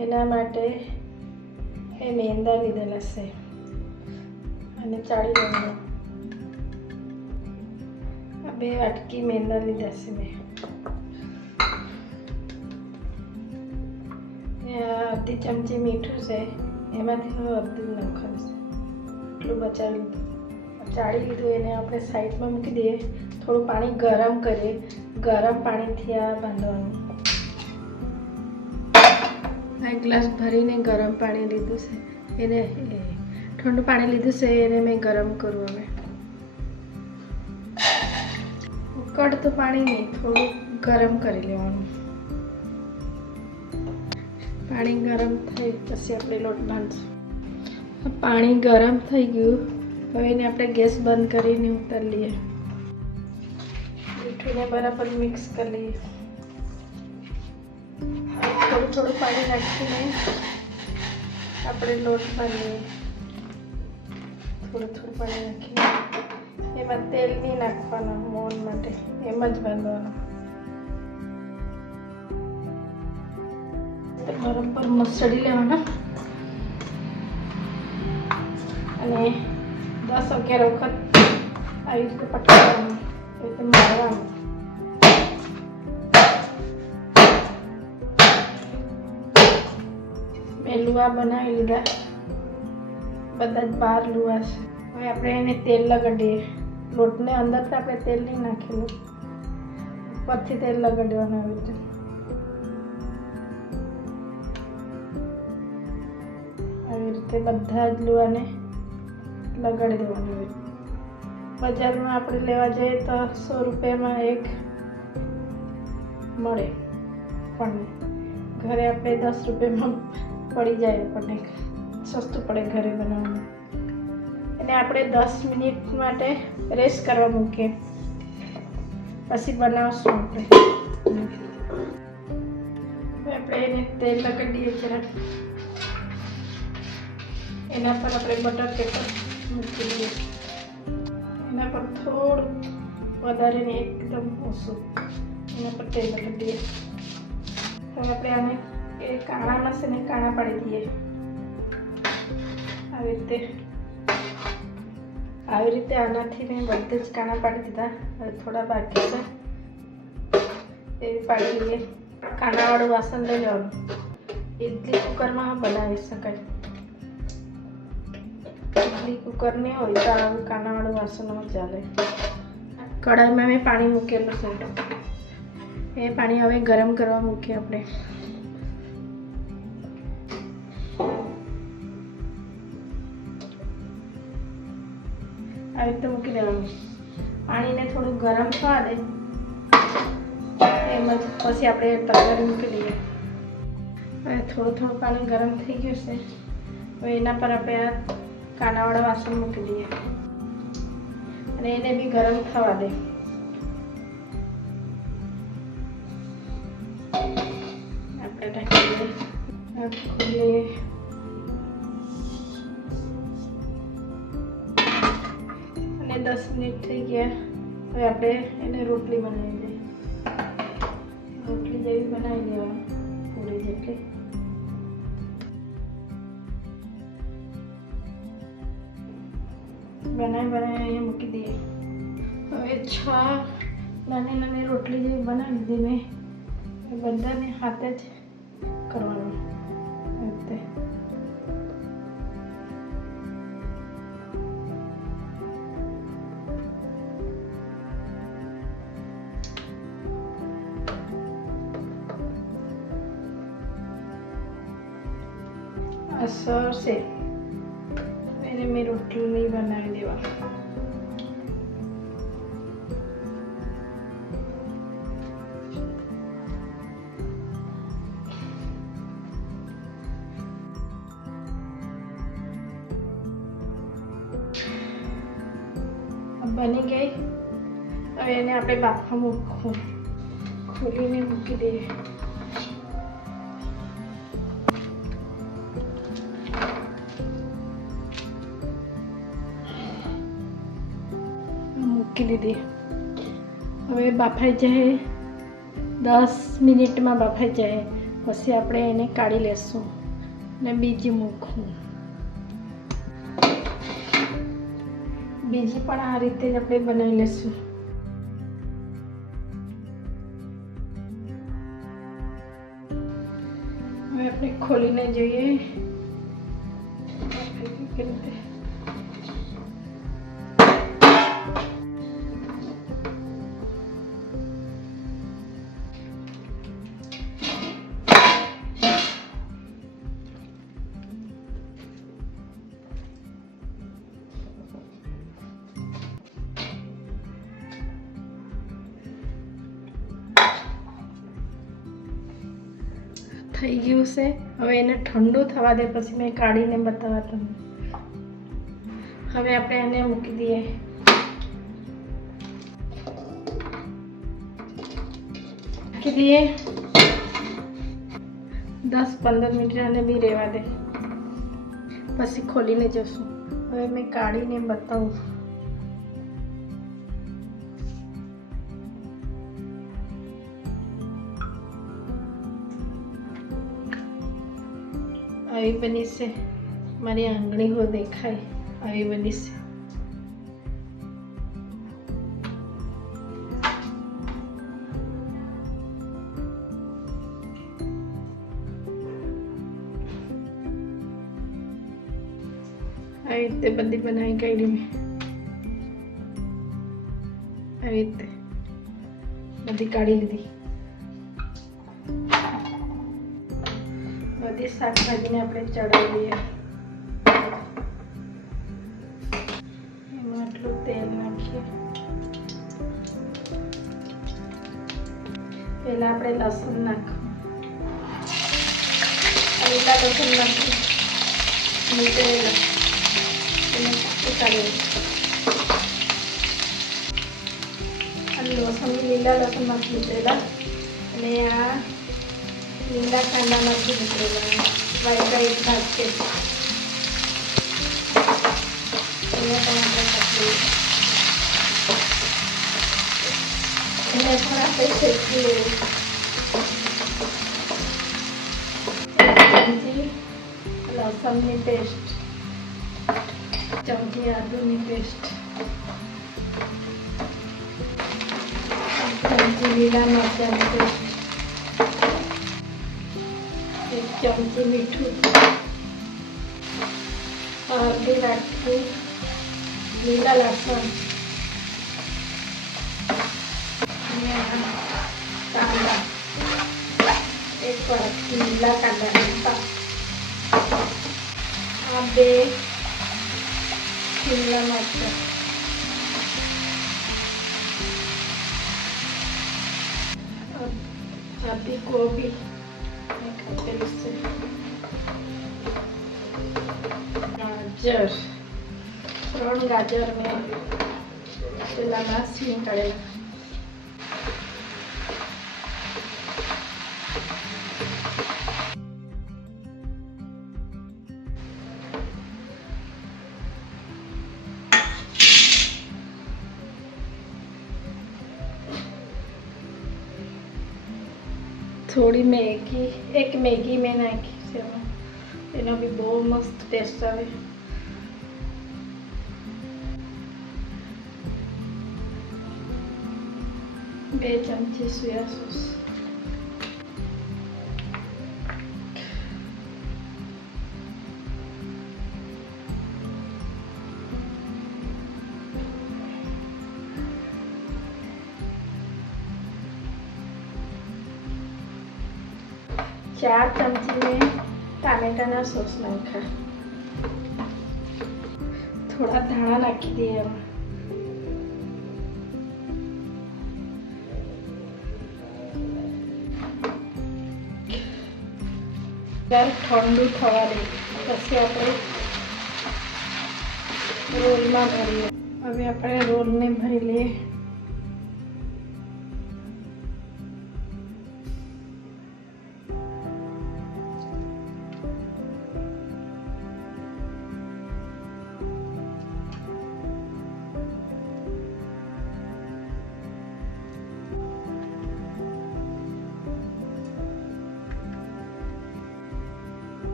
એના માટે એ મેંદા લીધેલા છે અને ચાળી લેવાનું. આ 2 વાટકી મેંદા લીધા છે મેં. અડધી ચમચી મીઠું છે, એમાંથી હું અડધું નાખવાનું છે. એટલું બચાવી લીધું. ચાળી લીધું એને આપણે સાઈડમાં મૂકી દઈએ. થોડું પાણી ગરમ કરીએ. ગરમ પાણીથી આ બાંધવાનું. એક ગ્લાસ ભરીને ગરમ પાણી લીધું છે, એને ઠંડુ પાણી લીધું છે, એને મેં ગરમ કરું. હવે ઉકળતું પાણી નહીં, થોડું ગરમ કરી લેવાનું. પાણી ગરમ થઈ પછી આપણે લોટ બાંધશું. પાણી ગરમ થઈ ગયું. હવે એને આપણે ગેસ બંધ કરીને ઉતારી લઈએ. મીઠુંને બરાબર મિક્સ કરી લઈએ. થોડું થોડું પાણી નાખીને આપણે લોટ બાંધીએ. થોડું થોડું પાણી નાખીને એમાં તેલ નહીં નાખવાનું, મોણ માટે એમ જ બાંધવાનું. બરાબર મસળી લેવાના અને 10-11 વખત આવી રીતે પકડવાનું, એ રીતે મારવાનું. મેં લુવા બનાવી લીધા, બધા જ 12 લુવા છે. હવે આપણે એને તેલ લગાડીએ. લોટને અંદરથી આપણે તેલ નહીં નાખેલું, ઉપરથી તેલ લગાડવાનું. આવી રીતે બધા જ લુવાને લગાડી દેવાનું. બજારમાં આપણે લેવા જઈએ તો 100 રૂપિયામાં એક મળે, પણ ઘરે આપણે 10 રૂપિયામાં પડી જાય. આપણને સસ્તું પડે ઘરે બનાવવાનું. એને આપણે 10 મિનિટ માટે રેસ્ટ કરવા મૂકીએ, પછી બનાવશું. આપણે એને તેલ લગાડીએ જરાક. એના પર આપણે બટર પેપર મૂકી દઈએ. એના પર થોડું વધારે ને એકદમ ઓછું એના પર તેલ લગાડી દઈએ. હવે આપણે આને એ કાણામાં છે ને કાણા પાડી દઈએ. આવી રીતે આનાથી મેં બધે જ કાણા પાડી દીધા. હવે થોડા બાકી છે એ પાડી દઈએ. કાણાવાળું વાસણ લઈ લેવાનું. ઇડલી કુકરમાં બનાવી શકાય. ઇડલી કુકર નહીં હોય તો આવું કાણાવાળું વાસણમાં ચાલે. કઢાઈમાં મેં પાણી મૂકેલું છે. એ પાણી હવે ગરમ કરવા મૂકીએ આપણે. આવી રીતે મૂકી દેવાનું. પાણીને થોડું ગરમ થવા દે, એમ જ પછી આપણે તગારી મૂકી દઈએ. હવે થોડું થોડું પાણી ગરમ થઈ ગયું છે. હવે એના પર આપણે આ કાણાવાળા વાસણ મૂકી દઈએ અને એને બી ગરમ થવા દે. આપણે ઢાંકી દઈએ, ખોલીએ. અને 10 મિનિટ થઈ ગયા. હવે આપણે એને રોટલી બનાવી દઈએ. રોટલી જેવી બનાવી દેવાની, પૂરી જેટલી. બનાવી અહીંયા મૂકી દઈએ. હવે 6 નાની નાની રોટલી જેવી બનાવી દીધી મેં. બધાને હાથે જ કરવાનું. રીતે આ સરસે એને મેં રોટલી બનાવી દેવા. બની ગઈ. હવે એને આપણે બાફમાં ખોલીને મૂકી દઈએ. મૂકી દીધી. હવે બાફાઈ જાય, 10 મિનિટમાં બાફાઈ જાય. પછી આપણે એને કાઢી લેશું ને બીજી મૂકવું. બીજી પણ આ રીતે જ આપણે બનાવી લેશું. હવે આપણે ખોલીને જોઈએ કેવી રીતે. થઈ ગયું છે. હવે એને ઠંડુ થવા દે પછી મેં કાઢીને બતાવવા તમને. હવે આપણે એને મૂકી દઈએ. મૂકી દઈએ 10-15 મિનિટ એને બી રહેવા દે પછી ખોલીને જોશું. હવે મેં કાઢીને બતાવું. આવી બની છે. મારી આંગળી હો દેખાય આવી બની છે. આવી રીતે બધી બનાવી કાઢી મેં. આવી રીતે બધી કાઢી લીધી. બધી શાકભાજીને આપણે ચડાવી દઈએ. એમાં આટલું તેલ નાખીએ. પહેલા આપણે લસણ નાખવું. લીલા લસણ નાખીએ. નીકળેલા એને ઉતારીએ. લસણ લીલા લસણ નાખી નીકળેલા અને આ લીલા કાંદા નાખી નીકળેલા વાઈટ નાખીએ. એને પણ આપણે કાપીએ. એને પણ આપણે શેકીએ. ચમચી લસણની પેસ્ટ, ચમચી આદુની પેસ્ટ, ચમચી લીલા મરચાંની પેસ્ટ, 1 ચમચી મીઠું, અડધી વાટકી લીલા લસણ અને કાંદા, 1 વાટકી લીલા કાંદા, આ 2 શિમલા મરચાં, આધી કોબી કાપેલી છે, ગાજર 3 ગાજર મેં પેલામાં છીણ કાઢેલા, થોડી મેગી, 1 મેગી મેં નાખી છે એમાં. એનો બી બહુ મસ્ત ટેસ્ટ આવે. બે ચમચી સોયા સોસ, ચાર ચમચી મેં ટામેટાના સોસ નાખ્યા. થોડા ધાણા નાખી દઈએ એમાં. ઠંડુ થવા દે પછી આપણે રોલમાં ભરીએ. હવે આપણે રોલને ભરી લઈએ.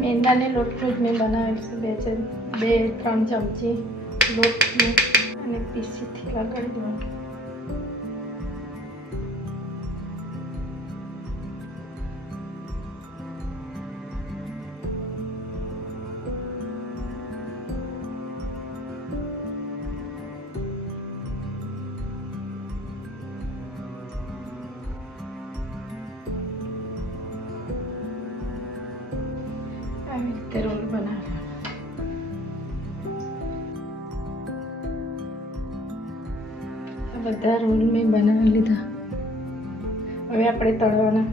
મેંદાને લોટનું જ મેં બનાવેલું છે 2-3 ચમચી લોટનું અને પીસીથી લગાડી દેવાનું. આવી રીતે રોલ બનાવ્યા. બધા રોલ મેં બનાવી લીધા. હવે આપણે તળવાના.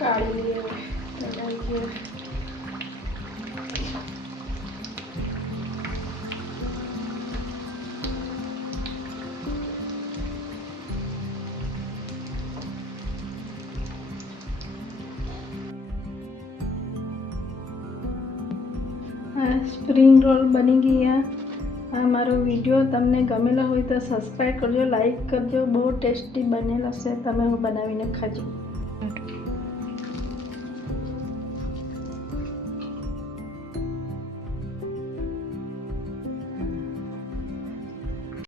કાઢી લઈએ, લગાવીએ. સ્પ્રિંગ રોલ બની ગયા. આ મારો વિડીયો તમને ગમેલો હોય તો સબસ્ક્રાઈબ કરજો, લાઈક કરજો. બહુ ટેસ્ટી બનેલો છે. તમે બનાવીને ખાજો.